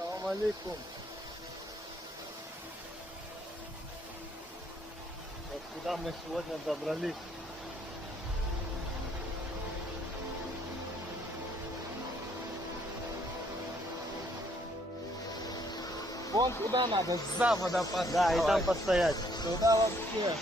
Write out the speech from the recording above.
Салам алейкум. Вот куда мы сегодня добрались. Вон туда надо, за водопад. Да, и там вставать. постоять. Туда вообще.